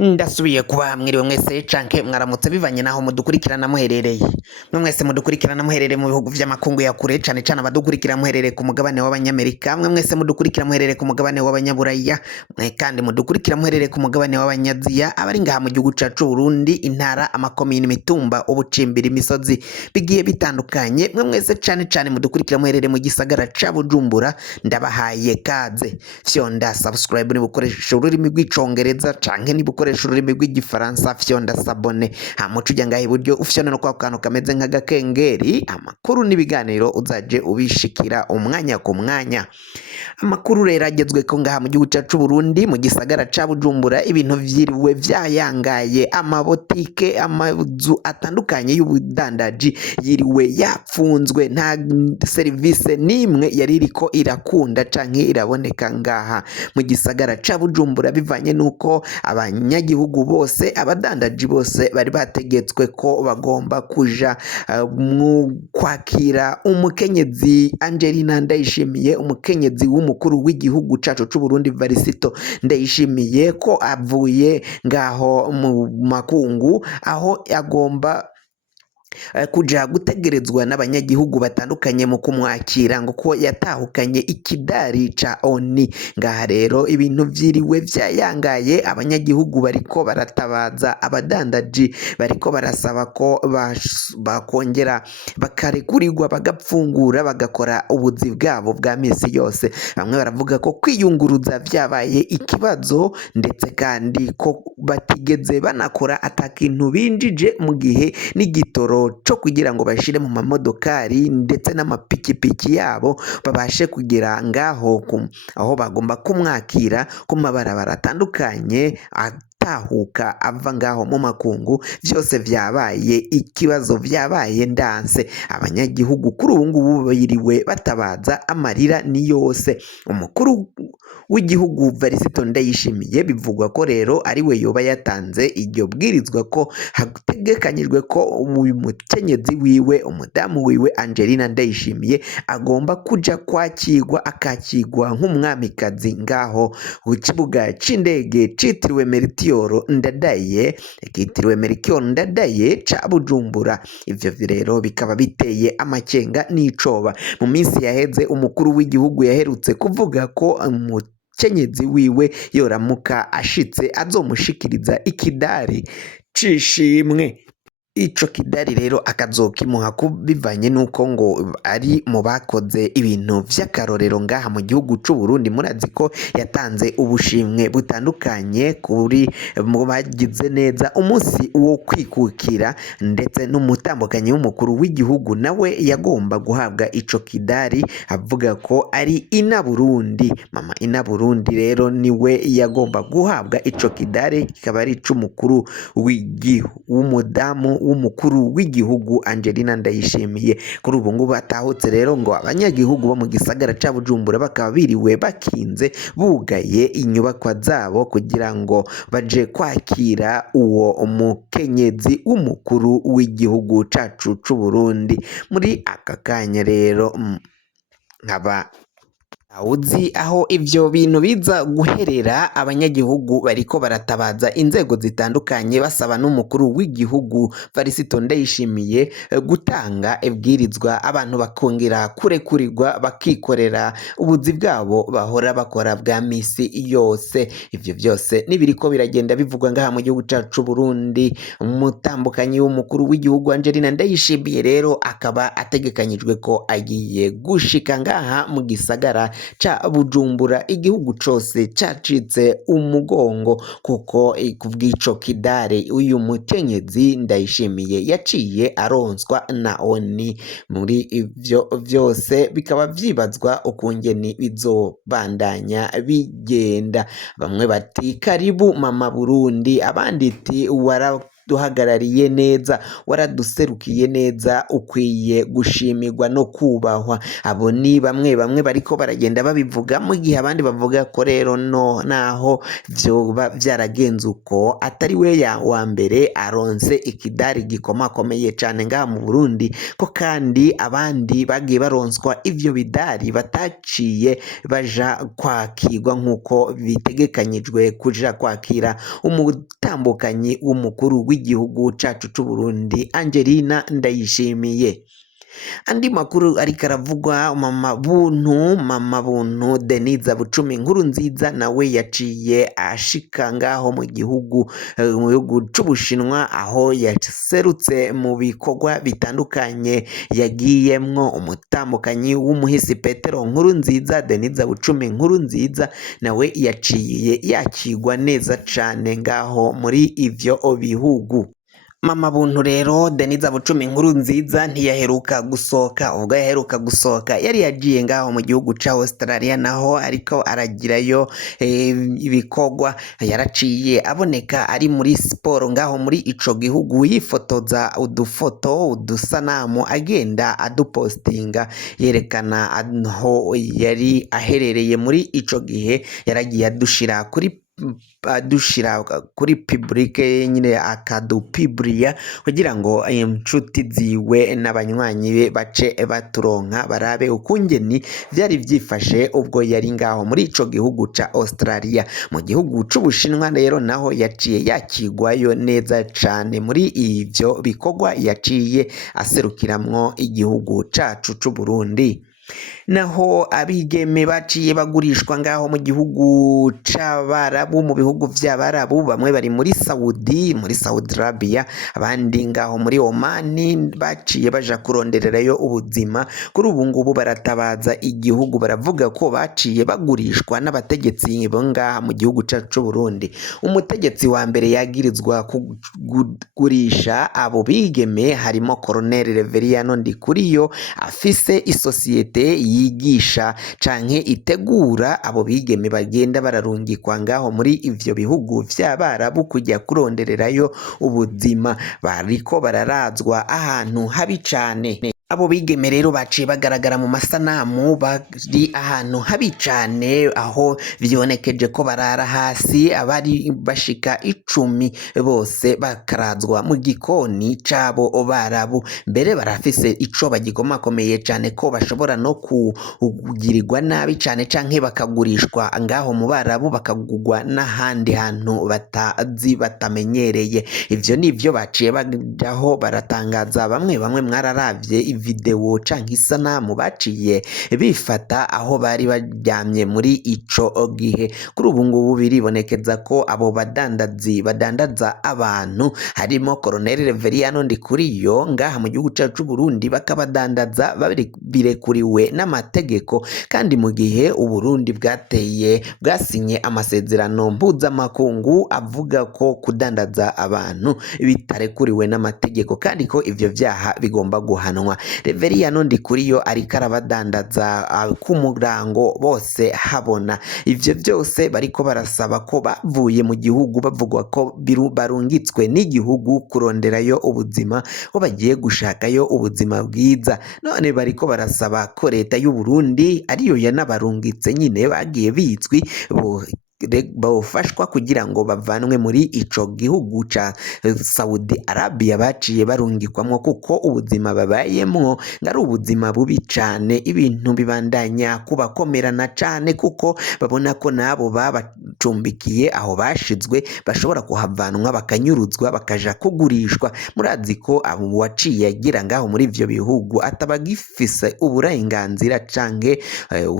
Ndasubiye kuba mwiriwe mwese canke mwaramutse bivanye naho mudukurikirana muherereye. Mwe mwese mudukurikirana muherereye mu bihugu vy'amakungu ya kure cane cane abadukurikira muherereye ku mugabane w'abanyamerika, mwe mwese mudukurikira muherereye ku mugabane w'abanyaburaya, mwe kandi mudukurikira muherereye ku mugabane w'abanyaziya, abari ngaha mu gihugu cacu Burundi, intara, amakomine, imitumba, ubucimbiri, imisozi bigiye bitandukanye, mwe mwese cane cane mudukurikira muherereye mu gisagara ca Bujumbura, ndabahaye kaze. Fyonda subscribe ni bukoresha ururimi rw'icongereza canke ni bukoresha ururimi rw'igifaransa, fyonda sabone hamuca ujya ngaha iburyo ufyona no kwa kantu kameze nk'agakengeri, amakuru n'ibiganiro uzaje ubishikira umwanya ku mwanya. Amakuru rero agezweko ngaha mu gihugu cacu Burundi mu gisagara ca Bujumbura, ibintu vyiriwe vyayangaye, amabotike, amazu atandukanye y'ubudandaji yiriwe yapfunzwe, nta serivise nimwe yari iriko irakunda canke iraboneka ngaha mu gisagara ca Bujumbura, bivanye nuko abanyagihugu bose, abadandaji bose bari bategetswe ko bagomba kuja kwakira umukenyezi Angelina Ndayishimiye, umukenyezi w'umukuru w'igihugu cacu c'u Burundi Varisito Ndayishimiye, ko avuye ngaho mu makungu, aho agomba kuja gutegerezwa n'abanyagihugu batandukanye mu kumwakira, ngo ko yatahukanye ikidari ca ONI. Ngaha rero ibintu vyiriwe vyayangaye, abanyagihugu bariko baratabaza, abadandaji bariko barasaba ko bakongera bakarekurirwa bagapfungura bagakora ubuzi bwabo bwa misi yose. Bamwe baravuga ko kwiyunguruza vyabaye ikibazo, ndetse kandi ko batigeze banakora atakintu binjije mu gihe n'igitoro co kugira ngo bashire mu mamodokari ndetse n'amapikipiki yabo babashe kugera ngaho aho bagomba kumwakira ku mabarabara atandukanye atahuka ava ngaho mu makungu. Vyose vyabaye ikibazo, vyabaye ndanse. Abanyagihugu kuri ubu ngubu biriwe batabaza, amarira ni yose. Umukuru w'igihugu Varisito Ndayishimiye bivugwa ko rero ariwe yoba yatanze iryo bwirizwa ko hategekanyijwe ko uyu mukenyezi wiwe, umudamu wiwe Angelina Ndayishimiye agomba kuja kwakirwa, akakirwa nk'umwamikazi ngaho ku kibuga c'indege citiriwe Melchior Ndadaye, kitiriwe Melchior Ndadaye ca Bujumbura. Ivyo rero bikaba biteye amakenga n'icoba. Mu minsi yaheze umukuru w'igihugu yaherutse kuvuga ko umukenyezi wiwe yoramuka ashitse azomushikiriza ikidari c'ishimwe. Ico kidari rero akazokimuha bivanye nuko ngo ari mu bakoze ibintu vy'akarorero ngaha mu gihugu c'u Burundi. Murazi ko yatanze ubushimwe butandukanye kuri mu bagize neza umunsi wo kwikukira, ndetse n'umutambukanyi w'umukuru w'igihugu nawe yagomba guhabwa ico kidari, avuga ko ari ina Burundi. Mama ina Burundi rero niwe yagomba guhabwa ico kidari, kikaba ari ic'umukuru w'umudamu w'umukuru w'igihugu Angelina Ndayishimiye. Kuri ubu ngubu atahutse rero ngo abanyagihugu bo mu gisagara ca Bujumbura bakaba biriwe bakinze bugaye inyubakwa zabo kugira ngo baje kwakira uwo umukenyezi w'umukuru w'igihugu cacu c'u Burundi. Muri aka kanya rero nkaba awuzi aho ivyo bintu biza guherera. Abanyagihugu bariko baratabaza inzego zitandukanye basaba n'umukuru w'igihugu Varisito Ndayishimiye gutanga ibwirizwa, abantu bakongera kurekurirwa bakikorera ubuzi bwabo bahora bakora bwa misi yose. Ivyo vyose nibiriko biragenda bivugwa ngaha mu gihugu cacu Burundi. Umutambukanyi w'umukuru w'igihugu Angelina Ndayishimiye rero akaba ategekanyijwe ko agiye gushika ngaha mu gisagara ca Bujumbura. Igihugu cose cacitse umugongo kuko kubw'ico kidare uyu mukenyezi Ndayishimiye yaciye aronswa na ONI. Muri ivyo vyose bikaba vyibazwa ukungene bizobandanya bigenda. Bamwe bati karibu mama Burundi, abandi ati waraduhagarariye neza, waraduserukiye neza, ukwiye gushimirwa no kubahwa. Abo ni bamwe bamwe bariko baragenda babivuga, mu gihe abandi bavuga ko rero naho vyoba vyaragenze uko atari we wa mbere aronse ikidari gikomakomeye cane ngaha mu Burundi, ko kandi abandi bagiye baronswa ivyo bidari bataciye baja kwakirwa nk'uko bitegekanyijwe kuja kwakira umutambukanyi w'umukuru w'igihugu cacu c'u Burundi Angelina Ndayishimiye. Andi makuru ariko aravugwa, mama buntu Denise Bucumi Nkurunziza nawe yaciye ashika ngaho mu gihugu c'Ubushinwa, aho yaserutse mu bikorwa bitandukanye yagiyemwo. Umutambukanyi w'umuhisi Petero Nkurunziza, Denise Bucumi Nkurunziza, nawe yaciye yakigwa neza cane ngaho muri ivyo bihugu. Mama buntu rero Denise Bucumi Nkurunziza ntiyaheruka gusohoka. Ubwo yaheruka gusohoka yari yagiye ngaho mu gihugu ca Australia, naho ariko aragirayo ibikorwa. Yaraciye aboneka ari muri siporo ngaho muri ico gihugu, yifotoza udusanamu agenda adupostinga yerekana aho yari aherereye muri ico gihe. Yaragiye adushira kuri publike nyine akadupibriya kugira ngo inshuti ziwe n'abanywanyi be bace baturonka barabe ukungeni vyari vyifashe ubwo yari ngaho muri ico gihugu ca Australia. Mu gihugu c'Ubushinwa rero naho yaciye yakigwayo neza cane muri ivyo bikorwa yaciye aserukiramwo igihugu cacu c'u Burundi. Naho abigeme baciye bagurishwa ngaho mu gihugu c'Abarabu, mu bihugu vy'Abarabu, bamwe bari muri Saudi Arabia, abandi ngaho muri Oman, baciye baja kurondererayo ubuzima. Kuri ubu ngubu baratabaza igihugu, baravuga ko baciye bagurishwa n'abategetsi bo ngaha mu gihugu cacu c'u Burundi. Umutegetsi wa mbere yagirizwa kugurisha abo bigeme harimo Colonel Reveriyano Ndikuriyo, afise isosiyete yigisha canke itegura abo bigeme bagenda bararungikwa ngaho muri ivyo bihugu vy'Abarabu kujya kurondererayo ubuzima. Bariko bararazwa ahantu habi cane. Abo bigeme rero baciye bagaragara mu masanamu bari ahantu habi cane, aho vyonekeje ko barara hasi, abari bashika 10 bose bakarazwa mu gikoni cabo Barabu. Mbere barafise ico bagikomakomeye cane ko bashobora no kugirirwa nabi cane canke bakagurishwa ngaho mu Barabu, bakagugwa n'ahandi hantu batazi batamenyereye. Ivyo nivyo baciye bajaho baratangaza. Bamwe mwararavye video canke isanamu baciye bifata aho bari baryamye muri ico gihe. Kuri ubu ngubu biribonekeza ko abo badandaza abantu harimo Colonel Reveriyano Ndikuriyo ngaha mu gihugu cacu c'u Burundi, bakabadandaza birekuriwe n'amategeko, kandi mu gihe Uburundi bwasinye amasezerano mpuzamakungu avuga ko kudandaza abantu bitarekuriwe n'amategeko, kandi ko ivyo vyaha bigomba guhanwa. Reveriyano Ndikuriyo ariko arabadandaza ku murango bose habona. Ivyo byose bariko barasaba ko bavuye mu gihugu bavugwa ko barungitswe n'igihugu kuronderayo ubuzima, ko bagiye gushakayo ubuzima bwiza. None bariko barasaba ko leta y'u Burundi ariyo yanabarungitse nyine bagiye bizwi bawufashwa kugira ngo bavanwe muri ico gihugu ca Saudi Arabia baciye barungikwamwo, kuko ubuzima babayemwo ngari ubuzima bubi cane. Ibintu bibandanya kubakomerana cane kuko babona ko nabo babacumbikiye aho bashizwe bashobora kuhavanwa bakanyuruzwa bakaja kugurishwa. Murazi ko abo waciye agira ngaho muri ivyo bihugu atabagifise uburenganzira canke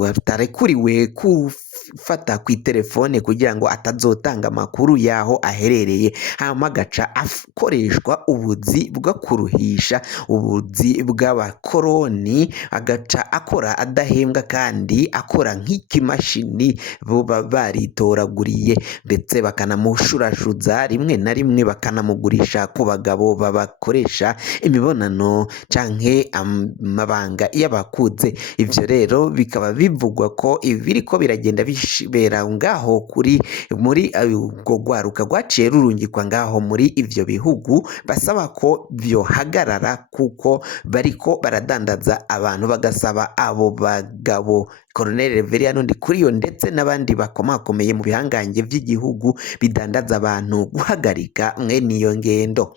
batarekuriwe kufata kw'iterefone kugira ngo atazotanga amakuru yaho aherereye, hama agaca akoreshwa ubuzi bwo kuruhisha, ubuzi bw'abakoroni, agaca akora adahembwa kandi akora nk'ikimashini boba baritoraguriye, ndetse bakanamushurashuza, rimwe na rimwe bakanamugurisha ku bagabo babakoresha imibonano canke amabanga y'abakuze. Ivyo rero bikaba bivugwa ko biriko biragenda bibera ngaho ngaho muri ubwo rwaruka rwaciye rurungikwa ngaho muri ivyo bihugu basaba ko vyohagarara kuko bariko baradandaza abantu, bagasaba abo bagabo Colonel Reveriyano Ndikuriyo ndetse n'abandi bakomakomeye mu bihangange vy'igihugu bidandaza abantu guhagarika mwene iyo ngendo.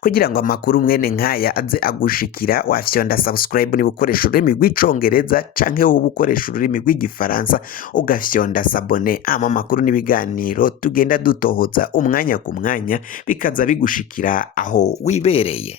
Kugira ngo amakuru mwene nkaya aze agushikira wafyonda subscribe niba ukoresha ururimi rw'icongereza canke wowe ukoresha ururimi rw'igifaransa ugafyonda sabone, amakuru n'ibiganiro tugenda dutohoza umwanya ku mwanya bikaza bigushikira aho wibereye.